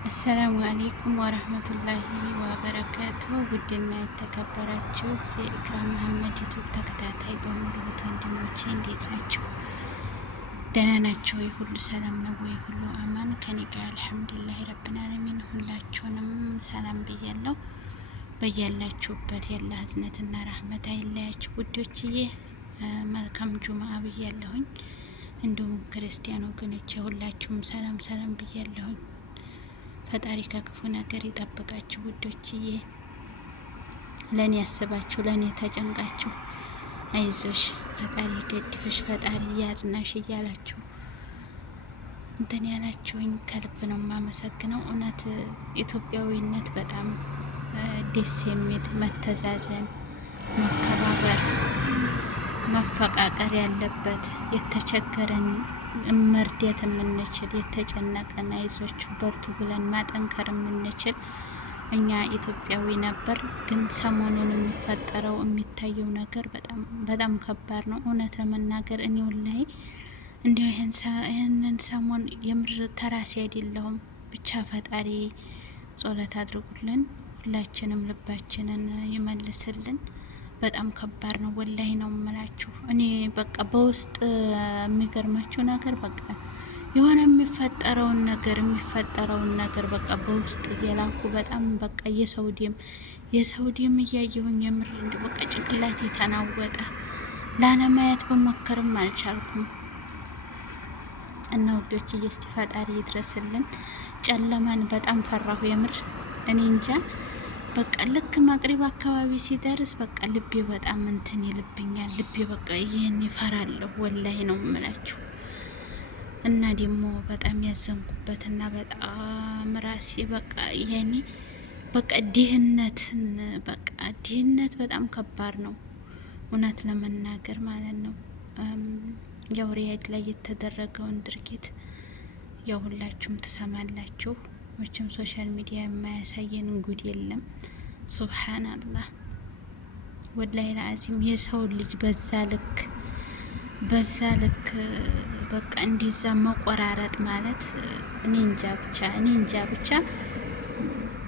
አሰላሙ አሌይኩም ወረህመቱላሂ ወበረካቱ። ውድና የተከበራችሁ የኢክራም መሀመድ ዩቱብ ተከታታይ በሙሉ ወንድሞቼ እንዴት ናቸው? ደህና ናቸው ወይ? ሁሉ ሰላም ነው ወይ? ሁሉ አማን ከኔ ጋር አልሐምዱሊላህ ረብል ዓለሚን። ሁላችሁንም ሰላም ብያለሁ። በያላችሁበት ያለ ህዝነትና ረህመት አይለያችሁ ውዶችዬ። መልካም ጁምአ ብያለሁኝ። እንዲሁም ክርስቲያን ወገኖቼ ሁላችሁም ሰላም ሰላም ብያለሁኝ። ፈጣሪ ከክፉ ነገር ይጠብቃችሁ ውዶችዬ። ለኔ ያስባችሁ፣ ለኔ ተጨንቃችሁ አይዞሽ ፈጣሪ ገድፍሽ፣ ፈጣሪ ያጽናሽ እያላችሁ እንትን ያላችሁኝ ከልብ ነው የማመሰግነው። እውነት ኢትዮጵያዊነት በጣም ደስ የሚል መተዛዘን፣ መከባበር፣ መፈቃቀር ያለበት የተቸገረን መርዳት የምንችል የተጨነቀን አይዞቹ በርቱ ብለን ማጠንከር የምንችል እኛ ኢትዮጵያዊ ነበር። ግን ሰሞኑን የሚፈጠረው የሚታየው ነገር በጣም ከባድ ነው። እውነት ለመናገር እኔ ወላሂ እንዲሁ ይህንን ሰሞን የምር ተራሴ አይደለሁም። ብቻ ፈጣሪ ጸሎት አድርጉልን፣ ሁላችንም ልባችንን ይመልስልን። በጣም ከባድ ነው ወላሂ ነው የምላችሁ። እኔ በቃ በውስጥ የሚገርማችሁ ነገር በቃ የሆነ የሚፈጠረውን ነገር በቃ በውስጥ እየላኩ በጣም በቃ የሰው ደም እያየሁኝ የምር እንዲ በቃ ጭንቅላት የተናወጠ ላለማየት በሞከርም አልቻልኩም። እና ውዶች እስቲ ፈጣሪ ይድረስልን። ጨለማን በጣም ፈራሁ የምር እኔ እንጃ። በቃ ልክ መቅሪብ አካባቢ ሲደርስ በቃ ልቤ በጣም እንትን ይልብኛል። ልቤ በቃ ይህን ይፈራለሁ ወላይ ነው የምላችሁ። እና ደግሞ በጣም ያዘንኩበትና በጣም ራሴ በቃ ያኔ በቃ ድህነት በጣም ከባድ ነው እውነት ለመናገር ማለት ነው። ያው ሪያድ ላይ የተደረገውን ድርጊት ያው ሁላችሁም ትሰማላችሁ። መቼም ሶሻል ሚዲያ የማያሳየን ጉድ የለም። ሱብሃንአላህ ወላሂ ለአዚም የሰው ልጅ በዛ ልክ በቃ እንዲዛ መቆራረጥ ማለት እኔ እንጃ ብቻ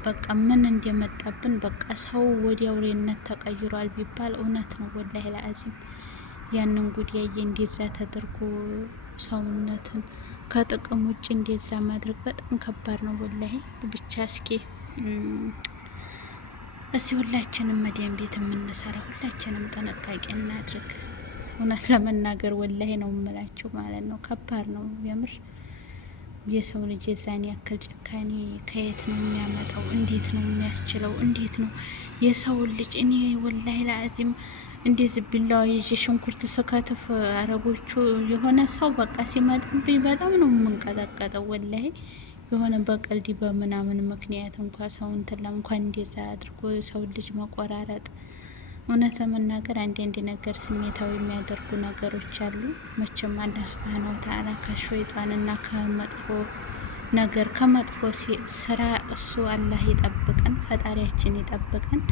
በቃ ምን እንደመጣብን በቃ ሰው ወዲያ አውሬነት ተቀይሯል ቢባል እውነት ነው። ወላሂ ለአዚም ያንን ጉድ ያየ እንዲዛ ተደርጎ ሰውነትን ከጥቅም ውጭ እንደዛ ማድረግ በጣም ከባድ ነው ወላሂ። ብቻ እስኪ ሁላችንም መዲያን ቤት የምንሰራ ሁላችንም ጥንቃቄ እናድርግ። እውነት ለመናገር ወላሂ ነው የምላችሁ ማለት ነው። ከባድ ነው የምር። የሰው ልጅ የዛን ያክል ጭካኔ ከየት ነው የሚያመጣው? እንዴት ነው የሚያስችለው? እንዴት ነው የሰው ልጅ እኔ ወላሂ ለአዚም እንደዚህ ቢላዋ ይዤ ሽንኩርት ስከትፍ አረቦቹ የሆነ ሰው በቃ ሲመጣብኝ በጣም ነው የምንቀጠቀጠው ወላሂ። የሆነ በቀልድ በምናምን ምክንያት ሰው እንኳን እንደዛ አድርጎ ሰው ልጅ መቆራረጥ እውነት ለመናገር አንድ ነገር ስሜታዊ የሚያደርጉ ነገሮች አሉ። መቼም አላህ ሱብሃነሁ ወተዓላ ከሸይጣንና ከመጥፎ ነገር ከመጥፎ ስራ እሱ አላህ ይጠብቀን፣ ፈጣሪያችን ይጠብቀን።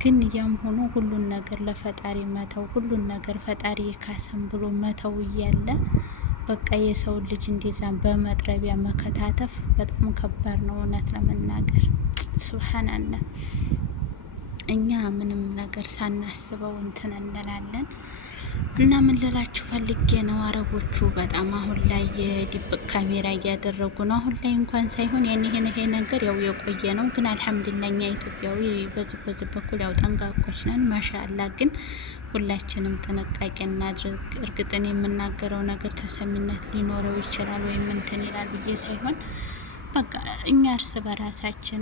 ግን ያም ሆኖ ሁሉን ነገር ለፈጣሪ መተው፣ ሁሉን ነገር ፈጣሪ ካሰም ብሎ መተው እያለ በቃ የሰው ልጅ እንደዛ በመጥረቢያ መከታተፍ በጣም ከባድ ነው እውነት ለመናገር ሱብሃንአላህ። እኛ ምንም ነገር ሳናስበው እንትን እንላለን። እና ምን ልላችሁ ፈልጌ ነው፣ አረቦቹ በጣም አሁን ላይ የድብቅ ካሜራ እያደረጉ ነው። አሁን ላይ እንኳን ሳይሆን ይሄ ነገር ያው የቆየ ነው። ግን አልሐምዱሊላህ እኛ ኢትዮጵያዊ በዚህ በኩል ያው ጠንቃቆች ነን ማሻአላ። ግን ሁላችንም ጥንቃቄ እናድርግ። እርግጥን የምናገረው ነገር ተሰሚነት ሊኖረው ይችላል ወይም እንትን ይላል ብዬ ሳይሆን በቃ እኛ እርስ በራሳችን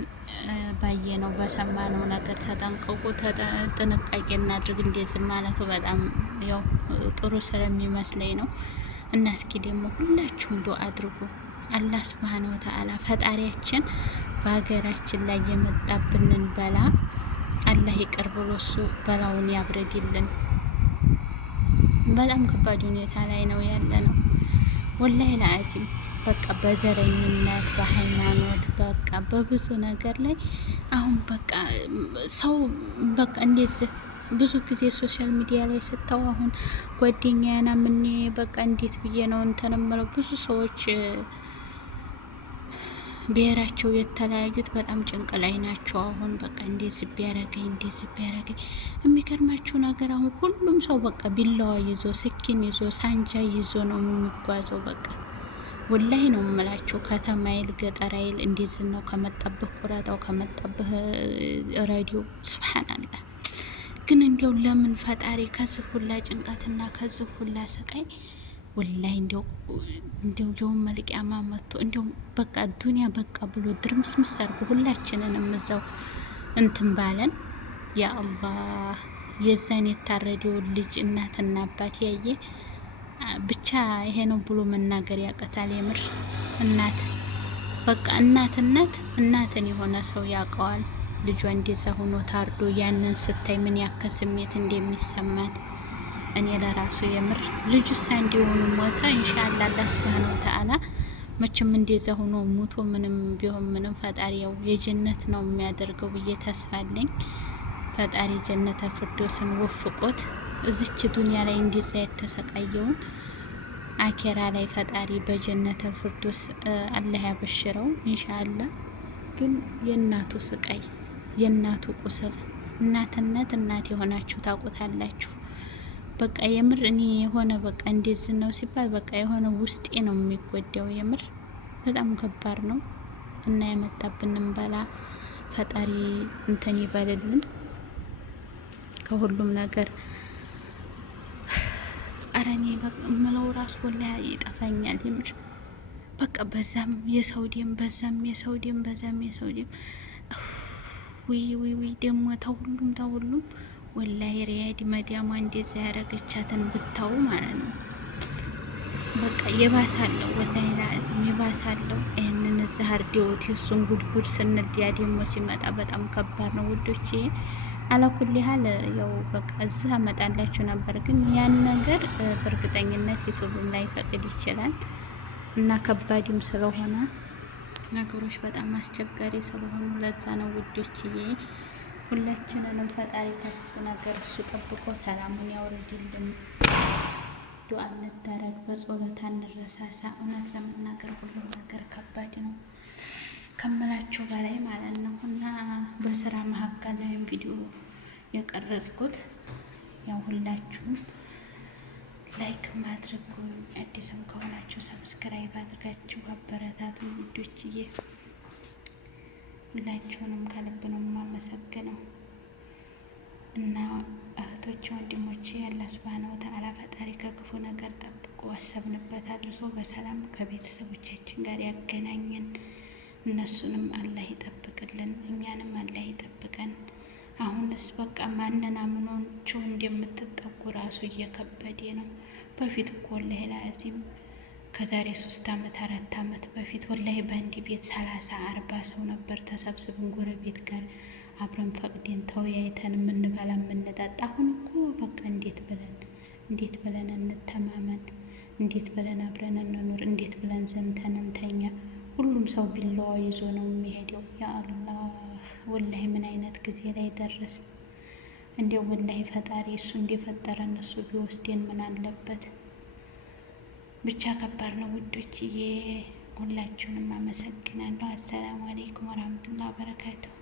ባየነው በሰማነው ነገር ተጠንቀቁ፣ ጥንቃቄ እናድርግ። እንደዚህ ማለቱ በጣም ያው ጥሩ ስለሚመስለኝ ነው። እና እስኪ ደግሞ ሁላችሁም ዱአ አድርጉ። አላህ ሱብሃነሁ ወተዓላ ፈጣሪያችን በሀገራችን ላይ የመጣብንን በላ አላህ ይቅር ብሎ እሱ በላውን ያብረድልን። በጣም ከባድ ሁኔታ ላይ ነው ያለ ነው ወላሂ ለአዚም። በቃ በዘረኝነት በሃይማኖት በቃ በብዙ ነገር ላይ አሁን በቃ ሰው በቃ እንደዚህ ብዙ ጊዜ ሶሻል ሚዲያ ላይ ስታው አሁን ጓደኛዬና በቃ እንዴት ብዬ ነው እንትን እምለው ብዙ ሰዎች ብሔራቸው የተለያዩት በጣም ጭንቅ ላይ ናቸው። አሁን በቃ እንደዚህ ቢያረገኝ እንደዚህ ቢያረገኝ። የሚገርማችሁ ነገር አሁን ሁሉም ሰው በቃ ቢላዋ ይዞ ስኪን ይዞ ሳንጃ ይዞ ነው የሚጓዘው። በቃ ወላይ ነው የምላቸው። ከተማ ይል ገጠር ይል እንደዚህ ነው። ከመጣብህ ቁረጣው፣ ከመጣብህ ሬዲዮ። ሱብሃንአላህ። ግን እንዲያው ለምን ፈጣሪ ከዚህ ሁላ ጭንቀትና ከዚህ ሁላ ስቃይ ወላይ እንዲያው የውም መልቂያማ መጥቶ እንዲያው በቃ ዱንያ በቃ ብሎ ድርምስምስ አድርጎ ሁላችንንም እዛው እንትን ባለን። ያ አላህ የዛን የታረደውን ልጅ እናትና አባት ያየ ብቻ ይሄ ነው ብሎ መናገር ያቀታል። የምር እናት በቃ እናትን የሆነ ሰው ያውቀዋል። ልጇ እንደዛ ሆኖ ታርዶ ያንን ስታይ ምን ያክል ስሜት እንደሚሰማት እኔ ለራሱ የምር ልጁሳ እንዲሆኑ ሞተ። ኢንሻአላህ አላህ ሱብሃነሁ ወተዓላ መቼም እንደዛ ሆኖ ሞቶ ምንም ቢሆን ምንም ፈጣሪ ያው የጀነት ነው የሚያደርገው ብዬ ተስፋለኝ። ፈጣሪ ጀነተ ፍርዶስን ወፍቆት እዚች ዱንያ ላይ እንደዛ የተሰቃየውን አኬራ ላይ ፈጣሪ በጀነተ ፍርዶስ አላህ ያበሽረው ኢንሻአላህ። ግን የእናቱ ስቃይ የእናቱ ቁስል እናትነት እናት የሆናችሁ ታውቁታላችሁ። በቃ የምር እኔ የሆነ በቃ እንደዚህ ነው ሲባል በቃ የሆነ ውስጤ ነው የሚጎዳው። የምር በጣም ከባድ ነው እና ያመጣብንን በላ ፈጣሪ እንትን ይበልልን ከሁሉም ነገር። ኧረ እኔ በቃ ምለው ራሱ ወላሂ ይጠፋኛል የምር። በቃ በዛም የሰው ደም በዛም የሰው ደም በዛም የሰው ደም። ውይ ደግሞ ተሁሉም ወላሂ ሪያድ መዲያሟ እንደዛ ያረገቻትን ብታው ማለት ነው። በቃ የባሳለው ወላሂ ላዝም የባሳለው። ይህንን እዛ አርዲዮት የሱን ጉድጉድ ስንል ያ ደግሞ ሲመጣ በጣም ከባድ ነው ውዶቼ። አላኩል ያህል ያው በቃ እዚህ አመጣላችሁ ነበር፣ ግን ያን ነገር በእርግጠኝነት ዩቱብም ላይ ፈቅድ ይችላል እና ከባድም ስለሆነ ነገሮች በጣም አስቸጋሪ ስለሆኑ ለዛ ነው ውዶችዬ። ሁላችንንም ፈጣሪ ከክፉ ነገር እሱ ጠብቆ ሰላሙን ያውርድልን። ዱአ እንደረግ፣ በጸሎት እንረሳሳ። እውነት ለመናገር ሁሉም ነገር ከባድ ነው ከምላችሁ በላይ ማለት ነው። እና በስራ መሀከል ነው ቪዲዮ የቀረጽኩት። ያው ሁላችሁም ላይክ ማድረጉን አዲስም ከሆናችሁ ሰብስክራይብ አድርጋችሁ አበረታቱ ውዶችዬ። ሁላችሁንም ከልብ ነው የማመሰግነው እና እህቶቼ ወንድሞቼ፣ አላህ ሱብሃነሁ ወተዓላ ፈጣሪ ከክፉ ነገር ጠብቆ አሰብንበት አድርሶ በሰላም ከቤተሰቦቻችን ጋር ያገናኘን። እነሱንም አላህ ይጠብቅልን፣ እኛንም አላህ ይጠብቀን። አሁንስ በቃ ማንን አምናችሁ እንደምትጠጉ ራሱ እየከበደ ነው። በፊት እኮ ወላሂ ላዚም ከዛሬ 3 አመት 4 አመት በፊት ወላሂ በአንድ ቤት 30-40 ሰው ነበር ተሰብስበን ጎረቤት ጋር አብረን ፈቅደን ተወያይተን የምንበላ የምንጠጣ። አሁን እኮ በቃ እንዴት ብለን እንተማመን? እንዴት ብለን አብረን እንኑር? እንዴት ብለን ዘንተን እንተኛ? ሁሉም ሰው ቢላዋ ይዞ ነው የሚሄደው። ያ አላህ ወላሂ ምን አይነት ጊዜ ላይ ደረስ? እንዲያው ወላሂ ፈጣሪ እሱ እንደፈጠረን እሱ ቢወስደን ምን አለበት? ብቻ ከባድ ነው ውዶችዬ። ሁላችሁንም አመሰግናለሁ። አሰላሙ አለይኩም ወራህመቱላሂ ወበረካቱሁ።